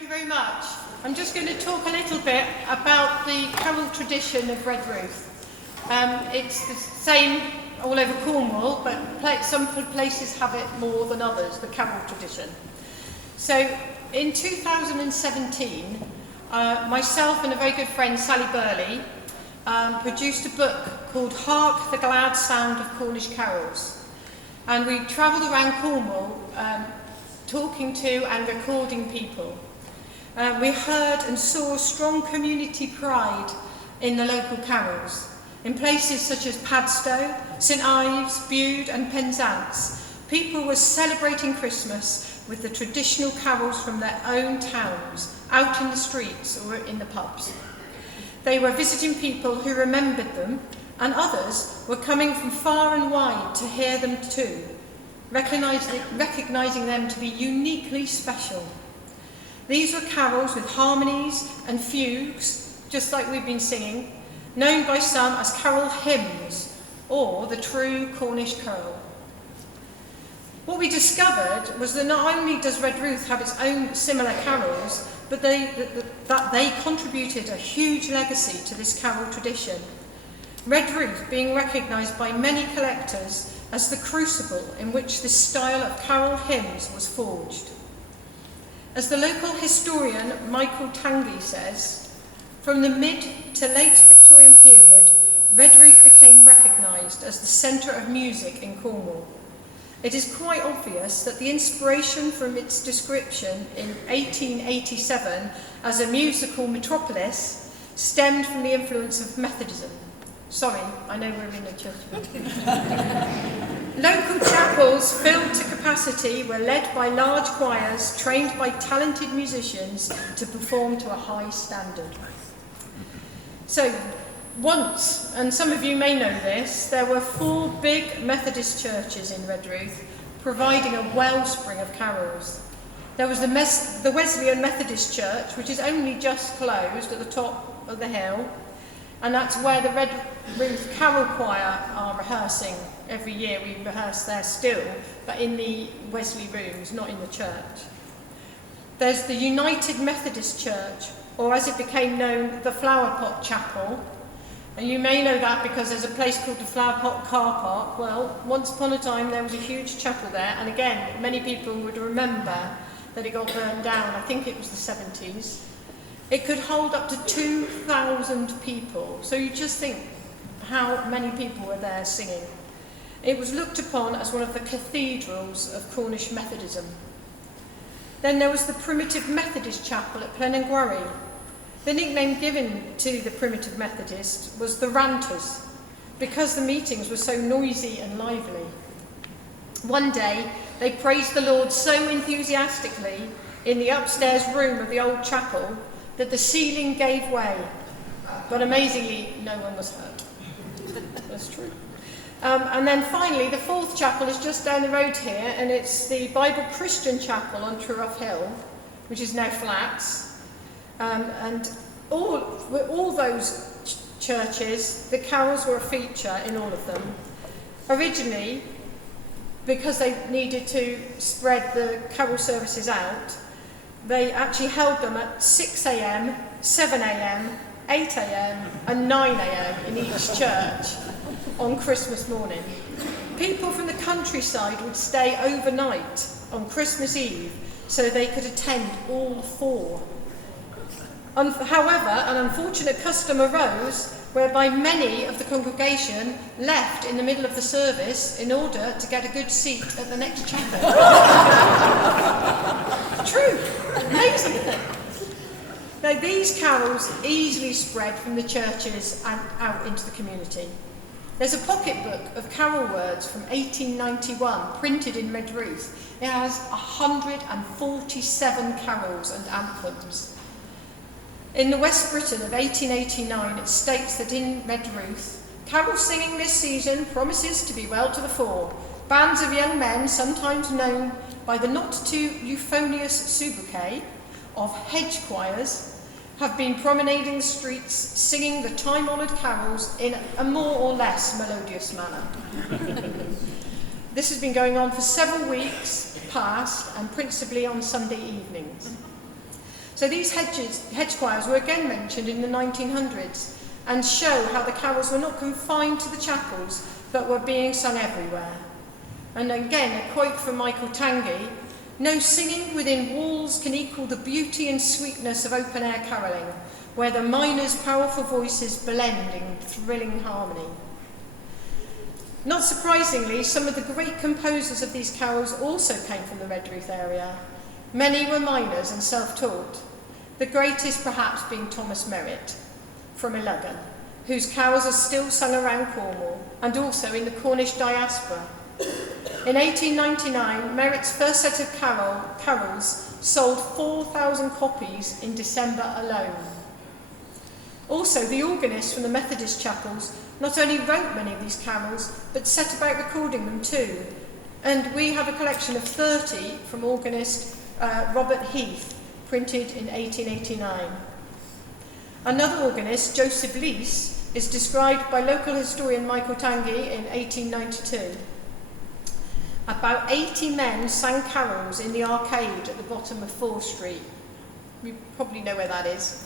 Thank you very much. I'm just going to talk a little bit about the carol tradition of Redruth. It's the same all over Cornwall, but some places have it more than others, the carol tradition. So in 2017, myself and a very good friend, Sally Burley, produced a book called Hark the Glad Sound of Cornish Carols. And we travelled around Cornwall talking to and recording people. We heard and saw strong community pride in the local carols. In places such as Padstow, St Ives, Bude and Penzance, people were celebrating Christmas with the traditional carols from their own towns, out in the streets or in the pubs. They were visiting people who remembered them, and others were coming from far and wide to hear them too, recognising them to be uniquely special. These were carols with harmonies and fugues, just like we've been singing, known by some as carol hymns, or the true Cornish carol. What we discovered was that not only does Redruth have its own similar carols, but that they contributed a huge legacy to this carol tradition. Redruth being recognised by many collectors as the crucible in which this style of carol hymns was forged. As the local historian Michael Tanguy says, from the mid to late Victorian period, Redruth became recognised as the centre of music in Cornwall. It is quite obvious that the inspiration from its description in 1887 as a musical metropolis stemmed from the influence of Methodism. Sorry, I know we're in a church. Local chapels filled to capacity were led by large choirs trained by talented musicians to perform to a high standard. So, once, and some of you may know this, there were 4 big Methodist churches in Redruth, providing a wellspring of carols. There was the Wesleyan Methodist Church, which is only just closed at the top of the hill, and that's where the Redruth Carol Choir are rehearsing. Every year we rehearse there still, but in the Wesley rooms, not in the church. There's the United Methodist Church, or as it became known, the Flower Pot Chapel. And you may know that because there's a place called the Flower Pot Car Park. Well, once upon a time there was a huge chapel there, and again, many people would remember that it got burned down. I think it was the 70s. It could hold up to 2,000 people. So you just think how many people were there singing. It was looked upon as one of the cathedrals of Cornish Methodism. Then there was the Primitive Methodist Chapel at Plenengwarry. The nickname given to the Primitive Methodist was the Ranters, because the meetings were so noisy and lively. One day, they praised the Lord so enthusiastically in the upstairs room of the old chapel that the ceiling gave way. But amazingly, no one was hurt. That's true. And then finally, the 4th chapel is just down the road here, and it's the Bible Christian Chapel on Truro Hill, which is now flats. And all those churches, the carols were a feature in all of them. Originally, because they needed to spread the carol services out, they actually held them at 6 a.m, 7 a.m, 8 a.m, and 9 a.m. in each church on Christmas morning. People from the countryside would stay overnight on Christmas Eve so they could attend all 4. However, an unfortunate custom arose whereby many of the congregation left in the middle of the service in order to get a good seat at the next chapel. True. Amazing, isn't it? Now, these carols easily spread from the churches and out into the community. There's a pocketbook of carol words from 1891 printed in Redruth. It has 147 carols and anthems. In the West Briton of 1889, it states that in Redruth, carol singing this season promises to be well to the fore. Bands of young men, sometimes known by the not too euphonious sobriquet of hedge choirs, have been promenading the streets, singing the time-honoured carols in a more or less melodious manner. This has been going on for several weeks past, and principally on Sunday evenings. So these hedge choirs were again mentioned in the 1900s and show how the carols were not confined to the chapels but were being sung everywhere. And again, a quote from Michael Tanguy: "No singing within walls can equal the beauty and sweetness of open-air carolling, where the miners' powerful voices blend in thrilling harmony." Not surprisingly, some of the great composers of these carols also came from the Redruth area. Many were miners and self-taught, the greatest perhaps being Thomas Merritt from Iluggan, whose carols are still sung around Cornwall and also in the Cornish diaspora. In 1899, Merritt's first set of carols sold 4,000 copies in December alone. Also, the organist from the Methodist chapels not only wrote many of these carols, but set about recording them too. And we have a collection of 30 from organist Robert Heath, printed in 1889. Another organist, Joseph Leese, is described by local historian Michael Tanguy in 1892. About 80 men sang carols in the arcade at the bottom of 4th Street. You probably know where that is.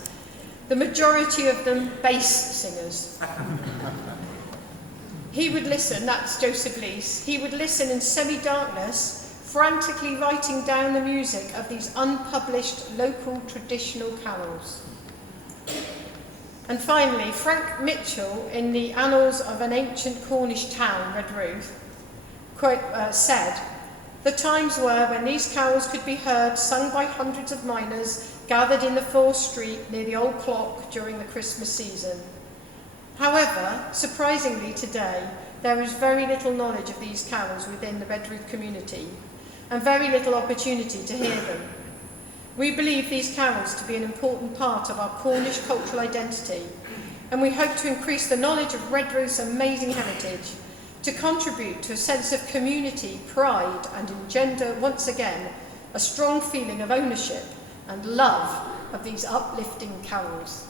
The majority of them bass singers. He would listen, that's Joseph Leese, he would listen in semi-darkness, frantically writing down the music of these unpublished local traditional carols. And finally, Frank Mitchell, in the Annals of an Ancient Cornish Town, Redruth, said, "The times were when these carols could be heard sung by hundreds of miners gathered in the 4th Street near the old clock during the Christmas season. However, surprisingly today, there is very little knowledge of these carols within the Redruth community and very little opportunity to hear them. We believe these carols to be an important part of our Cornish cultural identity, and we hope to increase the knowledge of Redruth's amazing heritage, to contribute to a sense of community, pride, and engender once again a strong feeling of ownership and love of these uplifting carols."